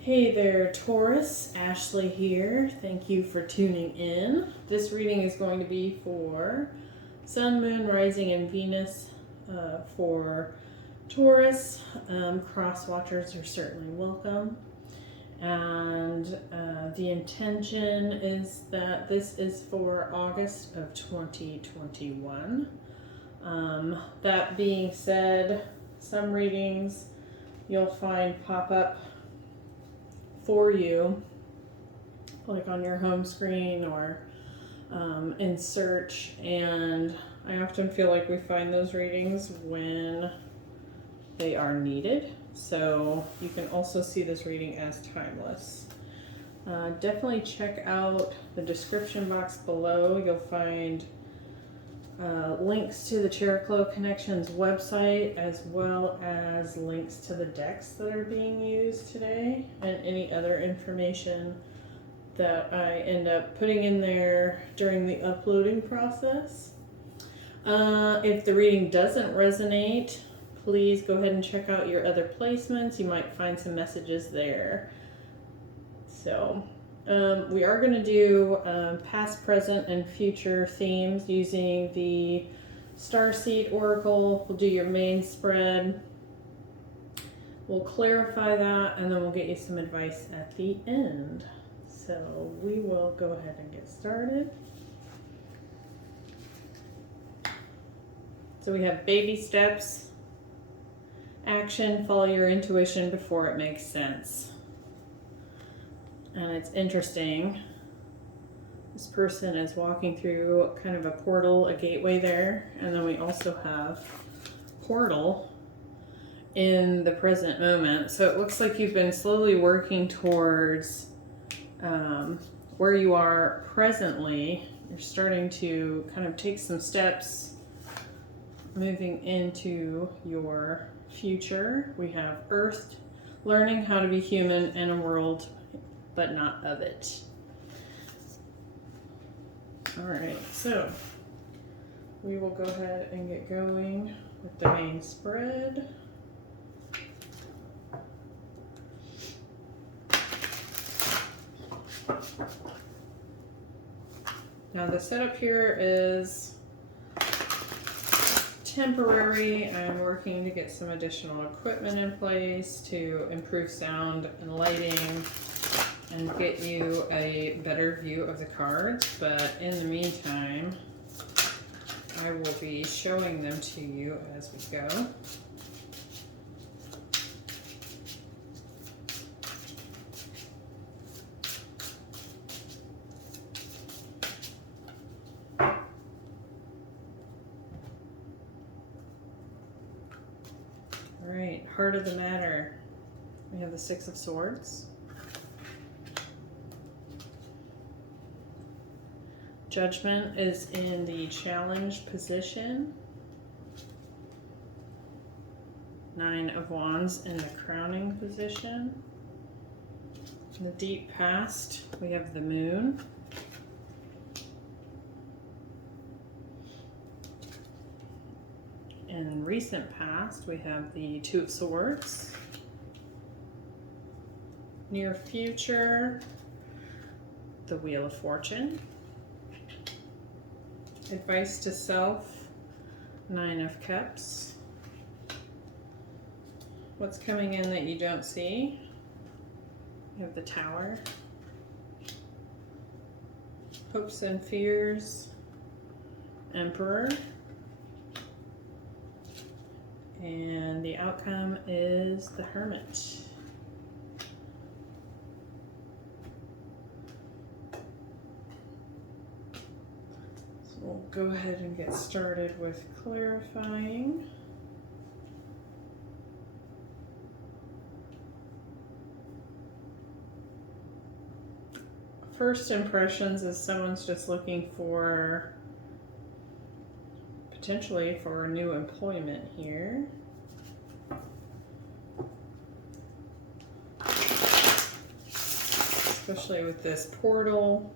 Hey there, Taurus. Ashley here. Thank you for tuning in. This reading is going to be for Sun, Moon, Rising, and Venus for Taurus. Cross watchers are certainly welcome. And the intention is that this is for August of 2021. That being said, some readings you'll find pop up for you, like on your home screen or in search, and I often feel like we find those readings when they are needed, so you can also see this reading as timeless. Definitely check out the description box below. You'll find links to the Cheroklo Connections website, as well as links to the decks that are being used today, and any other information that I end up putting in there during the uploading process. If the reading doesn't resonate, please go ahead and check out your other placements. You might find some messages there. So we are going to do past, present, and future themes using the Starseed Oracle. We'll do your main spread. We'll clarify that, and then we'll get you some advice at the end. So we will go ahead and get started. So we have baby steps, action, follow your intuition before it makes sense. And it's interesting, this person is walking through kind of a portal, a gateway there, and then we also have portal in the present moment. So it looks like you've been slowly working towards where you are presently. You're starting to kind of take some steps moving into your future. We have Earth, learning how to be human in a world but not of it. All right, so we will go ahead and get going with the main spread. Now the setup here is temporary. I'm working to get some additional equipment in place to improve sound and lighting and get you a better view of the cards, but in the meantime, I will be showing them to you as we go. All right, heart of the matter. We have the Six of Swords. Judgment is in the challenge position. Nine of Wands in the crowning position. In the deep past, we have the Moon. In recent past, we have the Two of Swords. Near future, the Wheel of Fortune. Advice to self, Nine of Cups. What's coming in that you don't see? You have the Tower. Hopes and fears, Emperor. And the outcome is the Hermit. We'll go ahead and get started with clarifying. First impressions is someone's just looking for, potentially for new employment here. Especially with this portal.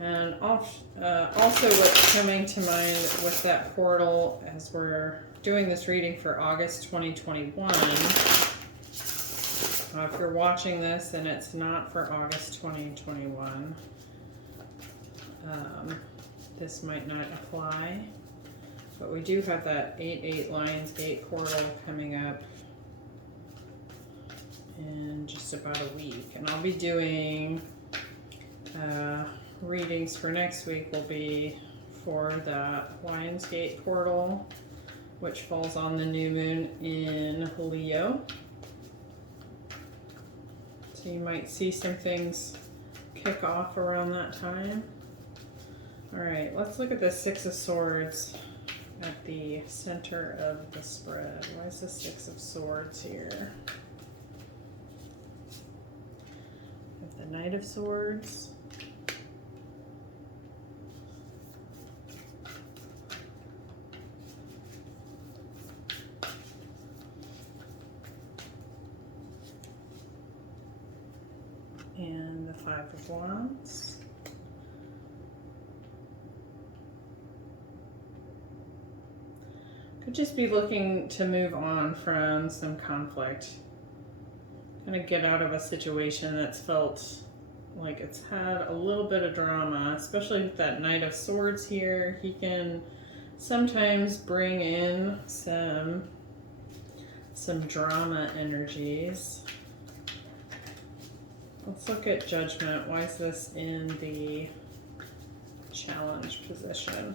And also what's coming to mind with that portal as we're doing this reading for August 2021 If you're watching this and it's not for August 2021, this might not apply. But we do have that 8/8 Lionsgate portal coming up in just about a week. And I'll be doing readings for next week will be for that Lionsgate portal, which falls on the new moon in Leo. So you might see some things kick off around that time. All right, let's look at the Six of Swords at the center of the spread. Why is the Six of Swords here? We have the Knight of Swords. And the Five of Wands. Could just be looking to move on from some conflict. Kind of get out of a situation that's felt like it's had a little bit of drama, especially with that Knight of Swords here. He can sometimes bring in some drama energies. Let's look at Judgment. Why is this in the challenge position?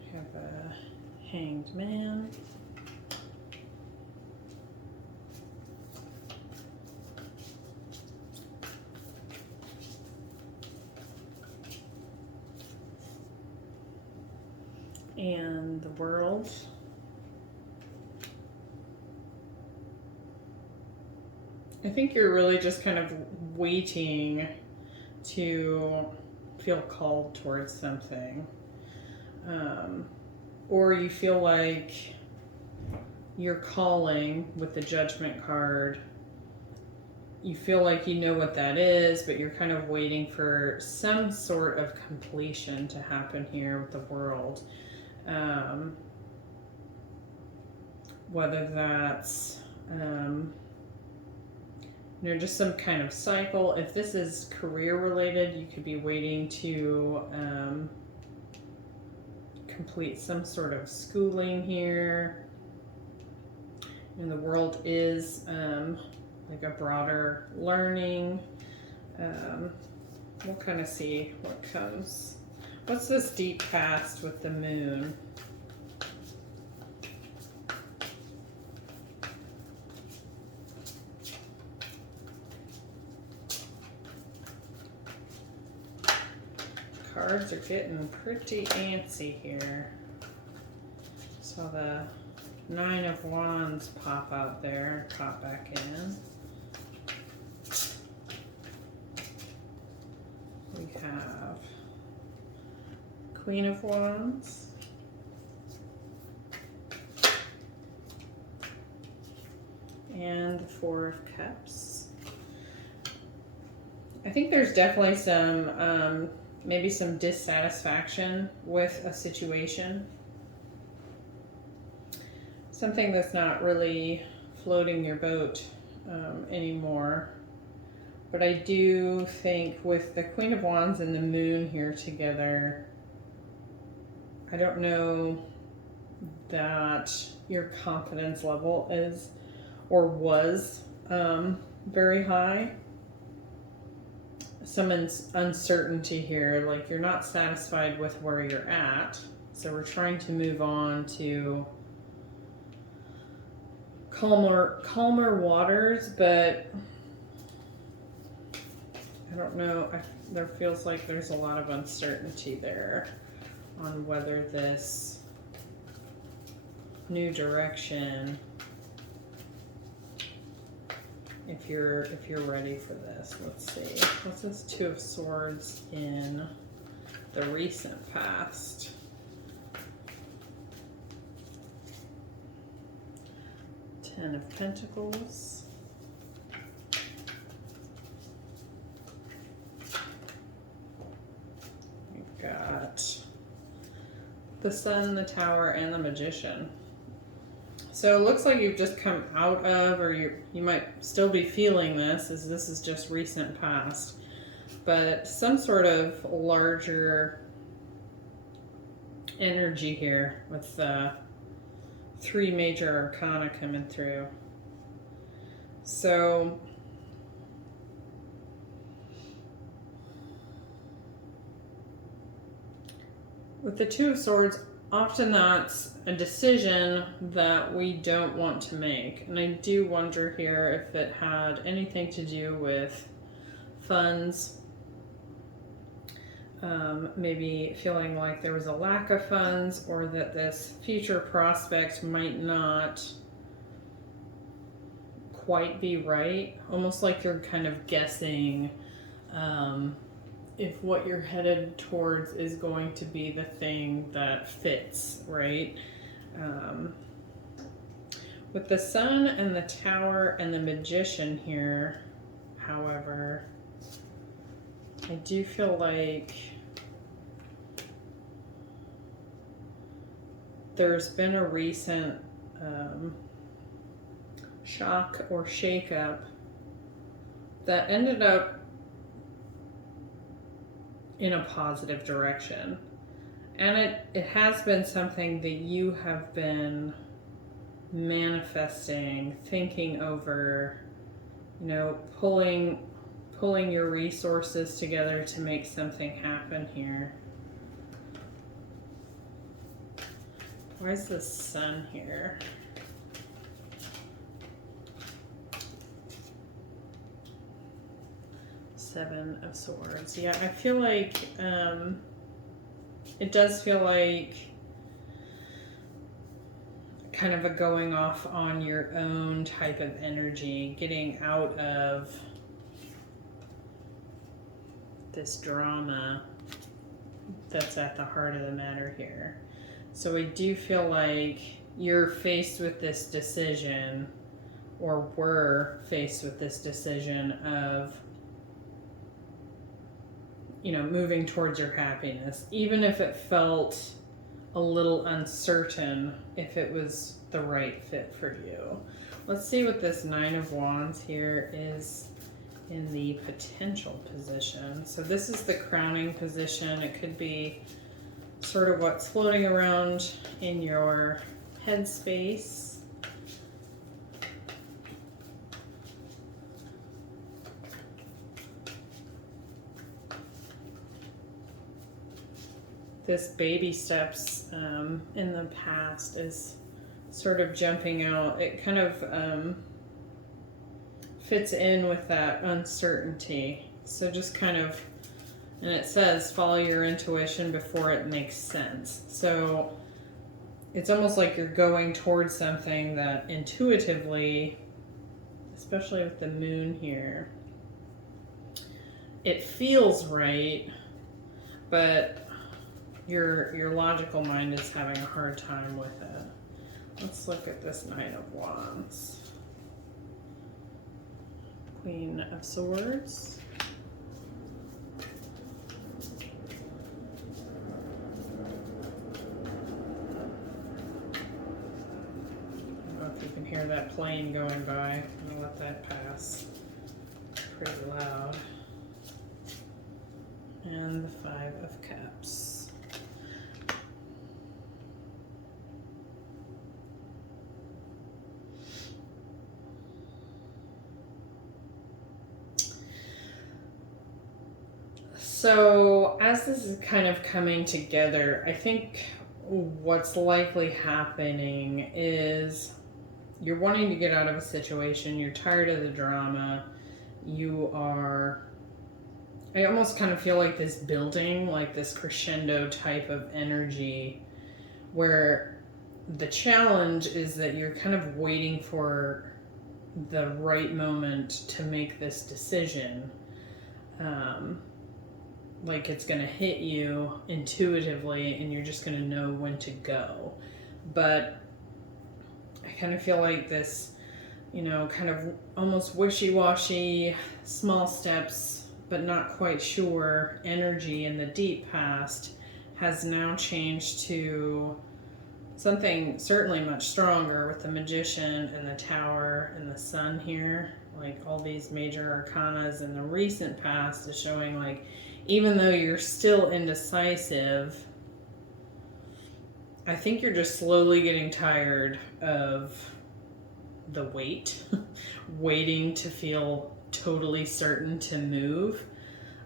We have a Hanged Man. And the World. I think you're really just kind of waiting to feel called towards something. Or you feel like you're calling with the Judgment card. You feel like you know what that is, but you're kind of waiting for some sort of completion to happen here with the World. Whether that's just some kind of cycle. If this is career related, you could be waiting to complete some sort of schooling here. And the World is like a broader learning. We'll kind of see what comes. What's this deep past with the Moon? Cards are getting pretty antsy here. Saw the Nine of Wands pop out there, pop back in. We have Queen of Wands. And the Four of Cups. I think there's definitely some maybe some dissatisfaction with a situation. Something that's not really floating your boat anymore. But I do think with the Queen of Wands and the Moon here together, I don't know that your confidence level is or was very high. Some uncertainty here, like you're not satisfied with where you're at. So we're trying to move on to calmer waters, but I don't know. There feels like there's a lot of uncertainty there on whether this new direction, if you're ready for this. Let's see. What's this Two of Swords in the recent past? Ten of Pentacles. We've got the Sun, the Tower, and the Magician. So it looks like you've just come out of, or you might still be feeling this, as this is just recent past, but some sort of larger energy here with 3 major arcana coming through. So with the Two of Swords, often that's a decision that we don't want to make. And I do wonder here if it had anything to do with funds, maybe feeling like there was a lack of funds, or that this future prospect might not quite be right. Almost like you're kind of guessing if what you're headed towards is going to be the thing that fits, right? With the Sun and the Tower and the Magician here, however, I do feel like there's been a recent shock or shakeup that ended up in a positive direction. And it has been something that you have been manifesting, thinking over, you know, pulling your resources together to make something happen here. Why is the Sun here? Seven of Swords. Yeah, I feel like it does feel like kind of a going off on your own type of energy, getting out of this drama that's at the heart of the matter here. So I do feel like you're faced with this decision, or were faced with this decision of, you know, moving towards your happiness, even if it felt a little uncertain if it was the right fit for you. Let's see what this Nine of Wands here is in the potential position. So this is the crowning position. It could be sort of what's floating around in your headspace. This baby steps in the past is sort of jumping out. It kind of fits in with that uncertainty. So just kind of, and it says follow your intuition before it makes sense. So it's almost like you're going towards something that intuitively, especially with the Moon here, it feels right, but your logical mind is having a hard time with it. Let's look at this Nine of Wands. Queen of Swords. I don't know if you can hear that plane going by. I'm gonna let that pass. Pretty loud. And the Five of Cups. So as this is kind of coming together, I think what's likely happening is you're wanting to get out of a situation, you're tired of the drama, you are, I almost kind of feel like this building, like this crescendo type of energy, where the challenge is that you're kind of waiting for the right moment to make this decision. Like it's going to hit you intuitively and you're just going to know when to go. But I kind of feel like this, you know, kind of almost wishy-washy, small steps, but not quite sure energy in the deep past has now changed to something certainly much stronger with the Magician and the Tower and the Sun here. Like all these major arcanas in the recent past is showing like, even though you're still indecisive, I think you're just slowly getting tired of the wait, waiting to feel totally certain to move.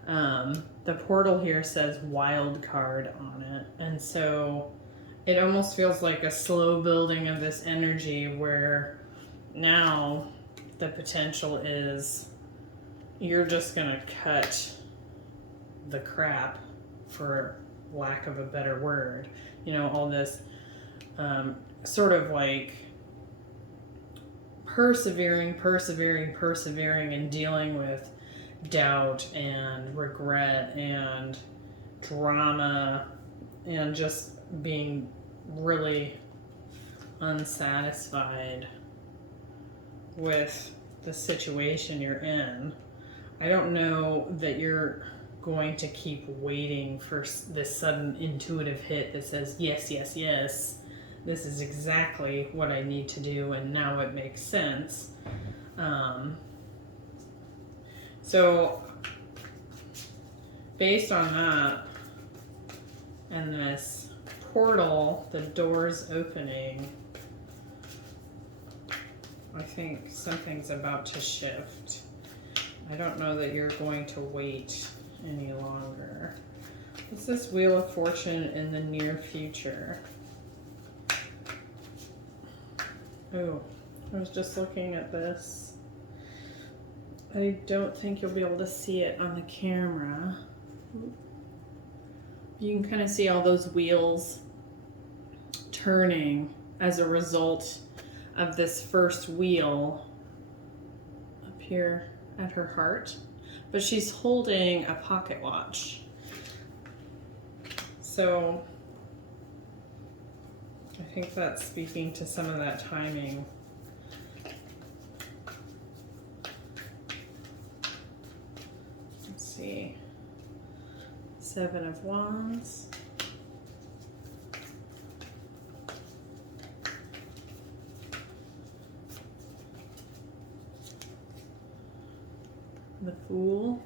The portal here says wild card on it. And so it almost feels like a slow building of this energy where now the potential is you're just going to cut the crap, for lack of a better word. You know, all this sort of like persevering and dealing with doubt and regret and drama and just being really unsatisfied with the situation you're in. I don't know that you're going to keep waiting for this sudden intuitive hit that says, yes, yes, yes, this is exactly what I need to do, and now it makes sense. So based on that and this portal, the doors opening, I think something's about to shift. I don't know that you're going to wait any longer. What's this Wheel of Fortune in the near future? Oh, I was just looking at this. I don't think you'll be able to see it on the camera. You can kind of see all those wheels turning as a result of this first wheel up here at her heart. But she's holding a pocket watch. So I think that's speaking to some of that timing. Let's see. Seven of Wands. The Fool.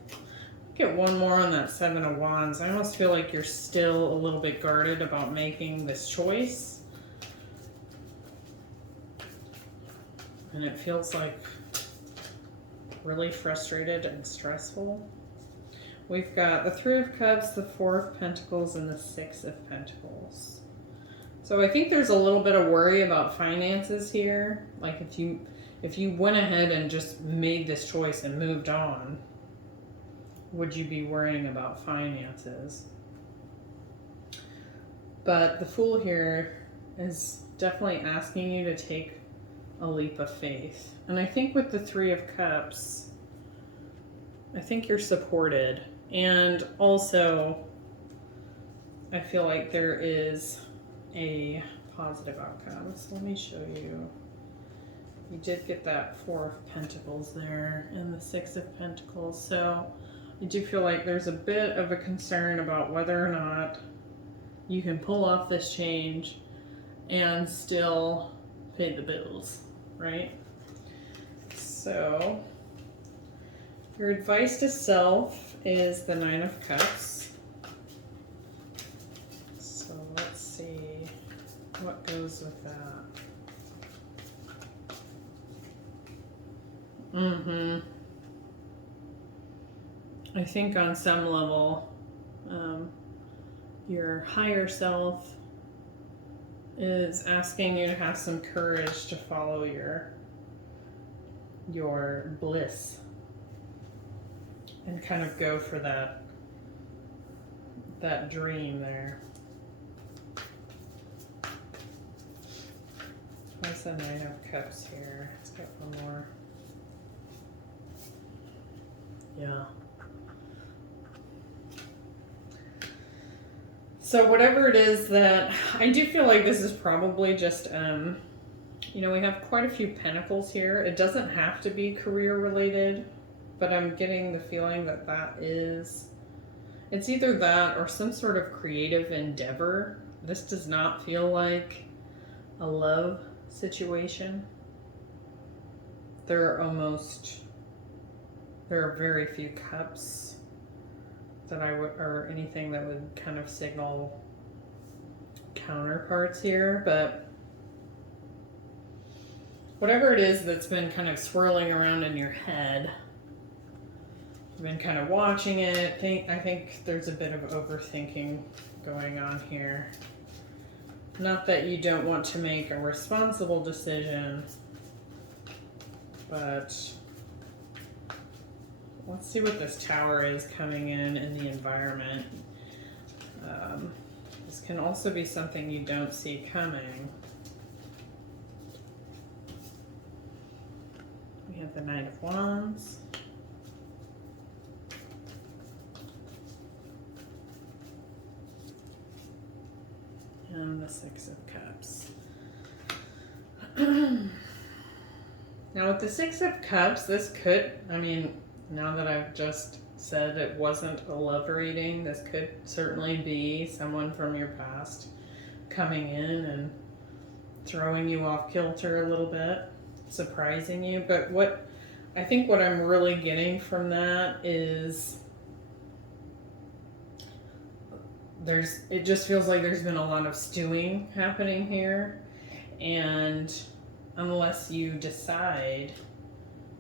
Get one more on that Seven of Wands. I almost feel like you're still a little bit guarded about making this choice. And it feels like really frustrated and stressful. We've got the Three of Cups, the Four of Pentacles, and the Six of Pentacles. So I think there's a little bit of worry about finances here. Like if you went ahead and just made this choice and moved on, would you be worrying about finances? But the Fool here is definitely asking you to take a leap of faith. And I think with the Three of Cups, I think you're supported. And also, I feel like there is a positive outcome. So let me show you. You did get that Four of Pentacles there and the Six of Pentacles. So I do feel like there's a bit of a concern about whether or not you can pull off this change and still pay the bills, right? So your advice to self is the Nine of Cups. So let's see what goes with that. I think on some level, your higher self is asking you to have some courage to follow your bliss and kind of go for that dream there. What's the Nine of Cups here? Let's get one more. Yeah. So whatever it is that, I do feel like this is probably just, you know, we have quite a few pentacles here. It doesn't have to be career related, but I'm getting the feeling that it's either that or some sort of creative endeavor. This does not feel like a love situation. There are very few cups that or anything that would kind of signal counterparts here, but whatever it is that's been kind of swirling around in your head, I've been kind of watching it. I think there's a bit of overthinking going on here. Not that you don't want to make a responsible decision, but let's see what this Tower is coming in the environment. This can also be something you don't see coming. We have the Knight of Wands. And the Six of Cups. Now with the Six of Cups, this could, now that I've just said it wasn't a love reading, this could certainly be someone from your past coming in and throwing you off kilter a little bit, surprising you. But what I'm really getting from that is it just feels like there's been a lot of stewing happening here, and unless you decide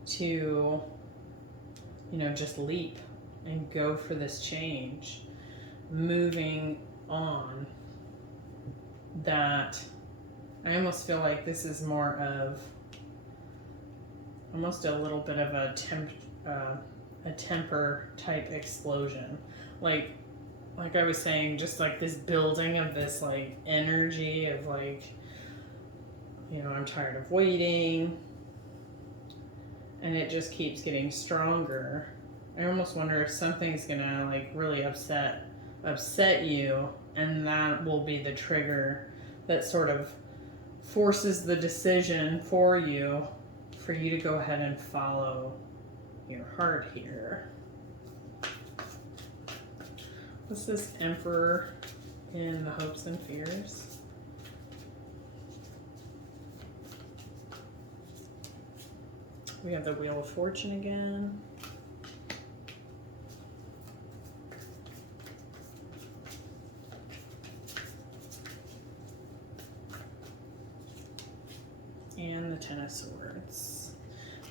to, just leap and go for this change, moving on, that I almost feel like this is more of almost a little bit of a temper type explosion. Like I was saying, just like this building of this like energy of like, I'm tired of waiting, and it just keeps getting stronger. I almost wonder if something's gonna like really upset you, and that will be the trigger that sort of forces the decision for you to go ahead and follow your heart here. What's this Emperor in the hopes and fears? We have the Wheel of Fortune again. And the Ten of Swords.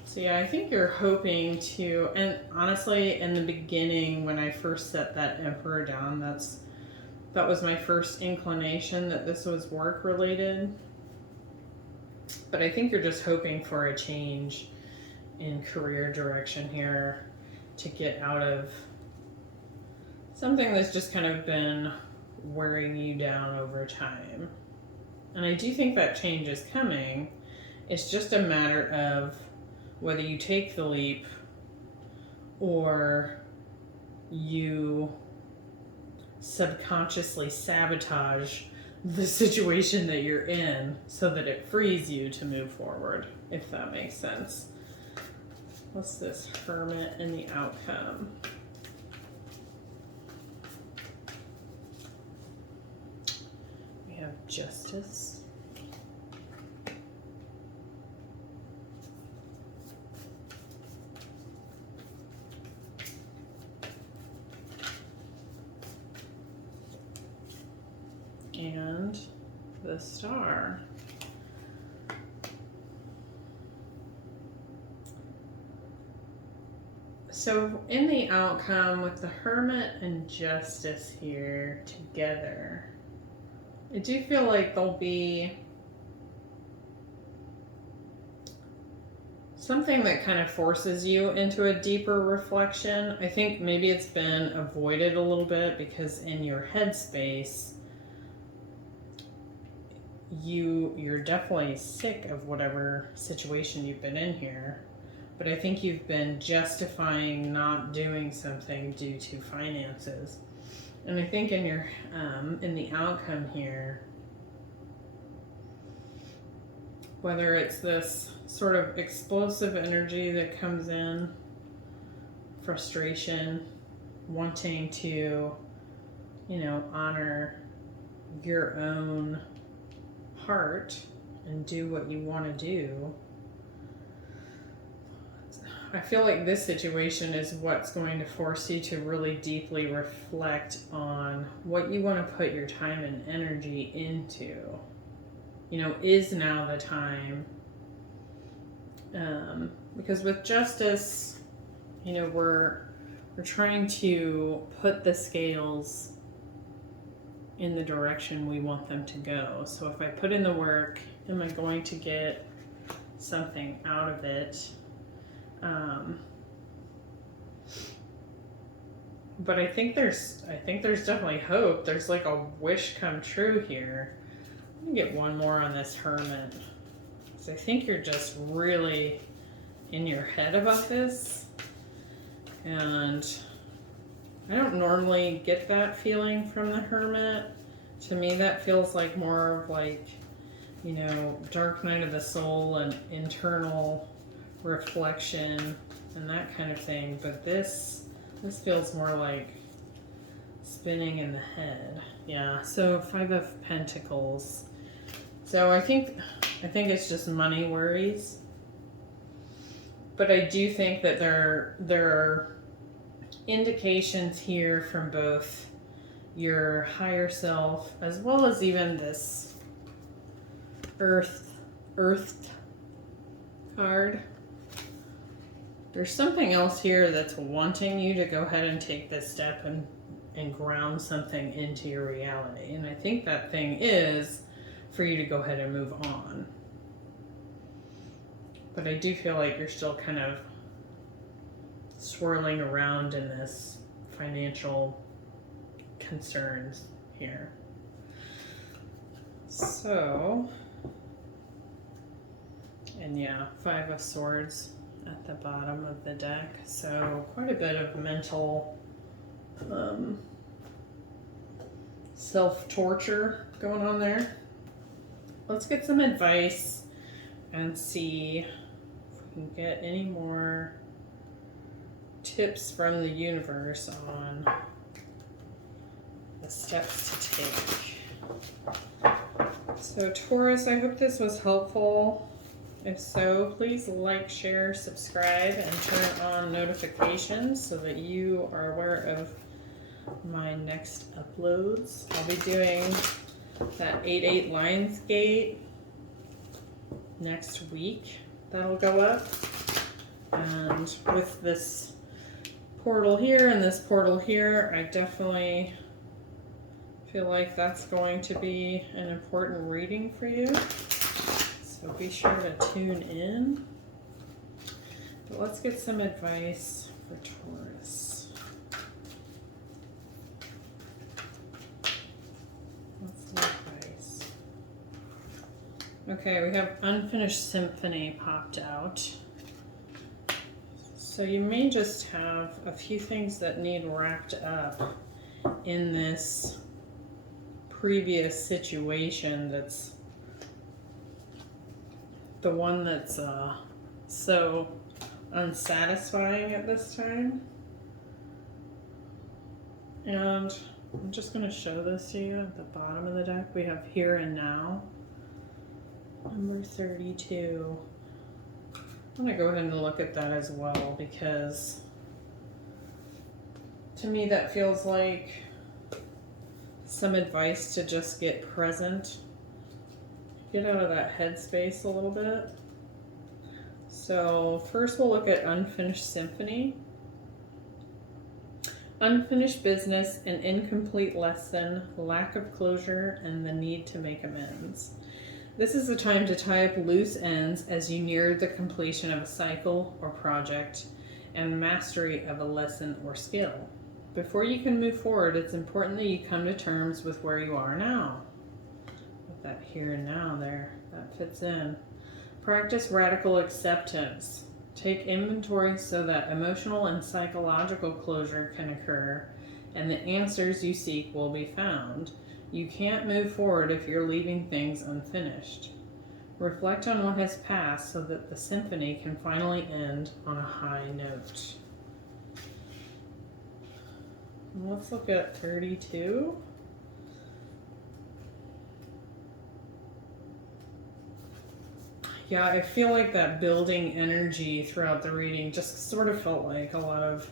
So yeah, I think you're hoping to, and honestly, in the beginning, when I first set that Emperor down, that was my first inclination that this was work related. But I think you're just hoping for a change in career direction here, to get out of something that's just kind of been wearing you down over time. And I do think that change is coming. It's just a matter of whether you take the leap or you subconsciously sabotage the situation that you're in so that it frees you to move forward, if that makes sense. What's this Hermit and the outcome? We have Justice. And the Star. So in the outcome with the Hermit and Justice here together, I do feel like there'll be something that kind of forces you into a deeper reflection. I think maybe it's been avoided a little bit because in your headspace, you're definitely sick of whatever situation you've been in here. But I think you've been justifying not doing something due to finances. And I think in your in the outcome here, whether it's this sort of explosive energy that comes in, frustration, wanting to, honor your own heart and do what you want to do. I feel like this situation is what's going to force you to really deeply reflect on what you want to put your time and energy into. You know, is now the time? Because with justice, you know, we're trying to put the scales in the direction we want them to go. So if I put in the work, am I going to get something out of it? But I think there's definitely hope. There's like a wish come true here. Let me get one more on this Hermit. So I think you're just really in your head about this. And I don't normally get that feeling from the Hermit. To me, that feels like more of like, you know, dark night of the soul and internal reflection and that kind of thing. But this feels more like spinning in the head. Yeah, so 5 of Pentacles. So I think it's just money worries. But I do think that there are indications here from both your higher self as well as even this earth card. There's something else here that's wanting you to go ahead and take this step and ground something into your reality. And I think that thing is for you to go ahead and move on. But I do feel like you're still kind of swirling around in this financial concerns here. So, and yeah, 5 of Swords at the bottom of the deck. So quite a bit of mental self-torture going on there. Let's get some advice and see if we can get any more tips from the universe on the steps to take. So Taurus, I hope this was helpful. If so, please like, share, subscribe, and turn on notifications so that you are aware of my next uploads. I'll be doing that 8/8 Lionsgate next week. That'll go up. And with this portal here and this portal here, I definitely feel like that's going to be an important reading for you. So be sure to tune in. But let's get some advice for Taurus. What's the advice? Okay, we have Unfinished Symphony popped out. So you may just have a few things that need wrapped up in this previous situation that's the one that's so unsatisfying at this time. And I'm just going to show this to you at the bottom of the deck. We have Here and Now, number 32. I'm going to go ahead and look at that as well, because to me that feels like some advice to just get present. Get out of that headspace a little bit. So first we'll look at Unfinished Symphony. Unfinished business, an incomplete lesson, lack of closure, and the need to make amends. This is the time to tie up loose ends as you near the completion of a cycle or project and mastery of a lesson or skill. Before you can move forward, it's important that you come to terms with where you are now. That here and now there, that fits in. Practice radical acceptance. Take inventory so that emotional and psychological closure can occur and the answers you seek will be found. You can't move forward if you're leaving things unfinished. Reflect on what has passed so that the symphony can finally end on a high note. Let's look at 32. Yeah, I feel like that building energy throughout the reading just sort of felt like a lot of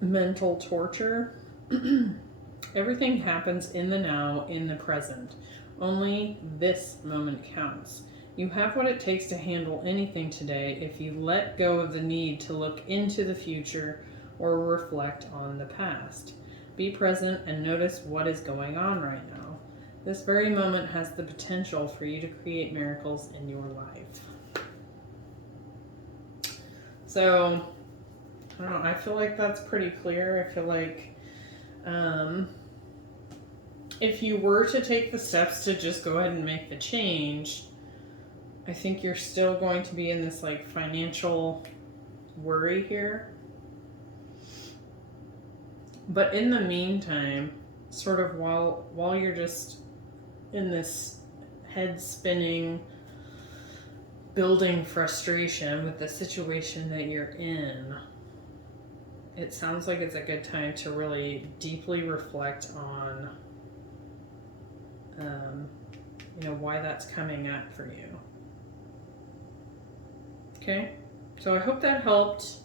mental torture. Everything happens in the now, in the present. Only this moment counts. You have what it takes to handle anything today if you let go of the need to look into the future or reflect on the past. Be present and notice what is going on right now. This very moment has the potential for you to create miracles in your life. So, I don't know, I feel like that's pretty clear. I feel like if you were to take the steps to just go ahead and make the change, I think you're still going to be in this like financial worry here. But in the meantime, sort of while you're just in this head spinning, building frustration with the situation that you're in, it sounds like it's a good time to really deeply reflect on why that's coming up for you. Okay, so I hope that helped,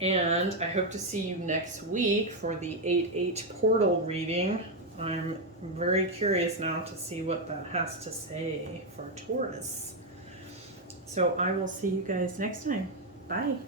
and I hope to see you next week for the 8/8 portal reading. I'm very curious now to see what that has to say for Taurus. So I will see you guys next time. Bye.